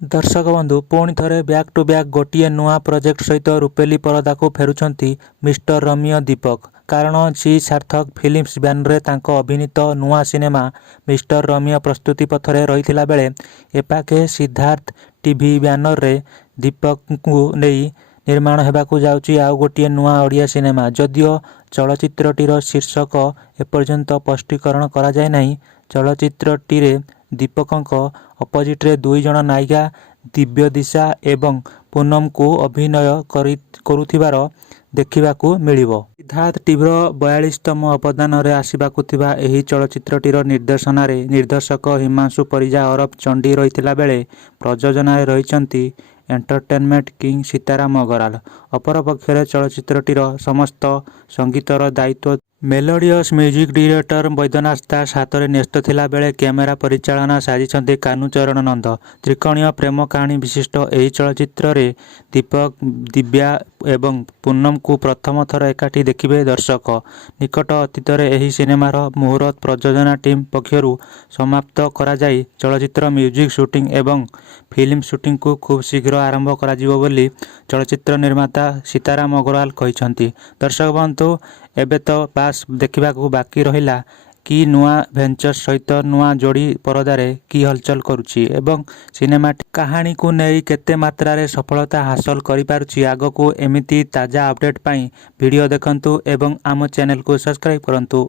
दर्शक बंधु पुणी थे बैक टू बैक गोटे नुआ प्रोजेक्ट सहित रूपेली परदा को फेरुंट मिस्टर रम्य दीपक। कारण जी सार्थक फिल्म्स बैनर अभिनीत नुआ सिनेमा मिस्टर रम्य प्रस्तुति पथरे रही बेले एपाखे सिद्धार्थ टीवी बैनर रे दीपक को नहीं निर्माण होगाकू जाउची आउ गोटे नुआ ओडिया सिनेमा। जदियो चलचित्रटीर शीर्षक एपर्यंत स्पष्टीकरण करा जाय नहीं। चलचित्रटी रे दीपक अपोजिट्रे दुई जन नायिका दिव्य दिशा एवं पूनम को अभिनय करुथिबार देखिबाकू मिलिबो। सिद्धार्थ टीवीर 42तम अवदान रे आसिबाकू थिबा एही चलचित्रटीर निर्देशना रे निर्देशक हिमांशु परिजा अरब चंडी रहिथिला बेले प्रयोजन रहिचंती एंटरटेनमेंट किंग सीताराम अगराल। अपरपक्षरे चलचित्रटीर समस्त संगीतर दायित्व मेलोडियस म्यूजिक डायरेक्टर बैद्यनाथ दास हाथ में न्यस्त थिला बेले कैमेरा परिचालना साजिଛନ୍ତି कानुचरण नंद। त्रिकोणीय प्रेम कहानी विशिष्ट यही चलचित्र रे दीपक दिव्या एवं पूनम को प्रथम थर एकाठी देखिबे दर्शक। निकट अतीत यही सिनेमार मुहूर्त प्रयोजना टीम पक्षरु समाप्त करा जाई चलचित्र म्यूजिक शूटिंग एवं फिल्म शूटिंग को खूब शीघ्र आरंभ करा जिवो बोली चलचित्र निर्माता सीताराम अग्रवाल कहिसंती। दर्शक बंधु एबे तो बास देखा बाकी रहिला कि नुआ भेंचर सहित नुआ जोड़ी परदारे की हलचल करुछि एवं सिनेमा कहानी को नहीं केते मात्रा रे सफलता हासिल करि पारुछि। आगो को एमिति ताजा अपडेट पाई वीडियो देखंतु एवं आम चैनल को सब्सक्राइब करंतु।